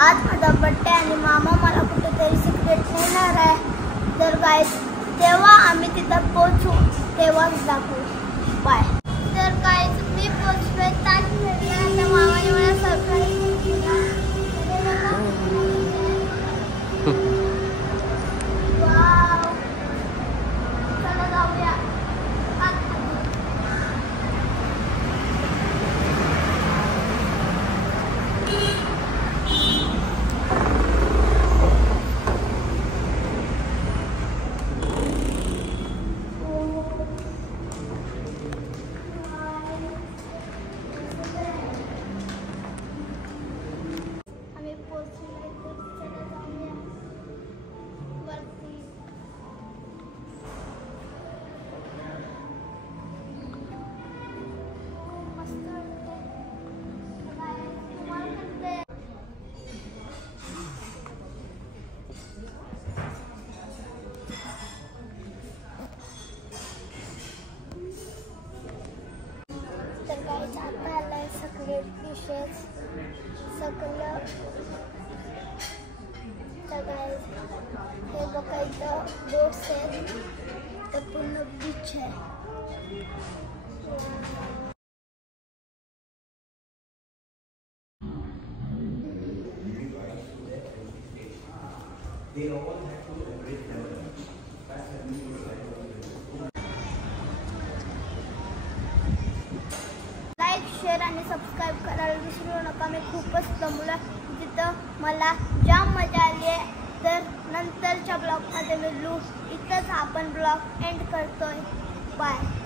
आज माझा बर्थडे आणि मामा मला कुठेतरी सिक्रेट नेणार आहे। तर गाइस तेव्हा आम्ही तिथं पोहोचू तेव्हाच दाखवू। बाय। तर गाइस मी पोहोचलोय ताजमहलला। आता मामाने मला सरप्राईज दिला। वाव, चला जाऊया। सगळे डिशेस सगळं हे बघायचं बोट्स आहेत तर पूर्ण बीच आहे। लाईक शेअर आणि सबस्क्राईब करायला विसरू नका। मी खूपच दमलो तिथं मला जाम मजा आली आहे। तर नंतरच्या ब्लॉगमध्ये मिळू। इथंच आपण ब्लॉग एंड करतोय। बाय।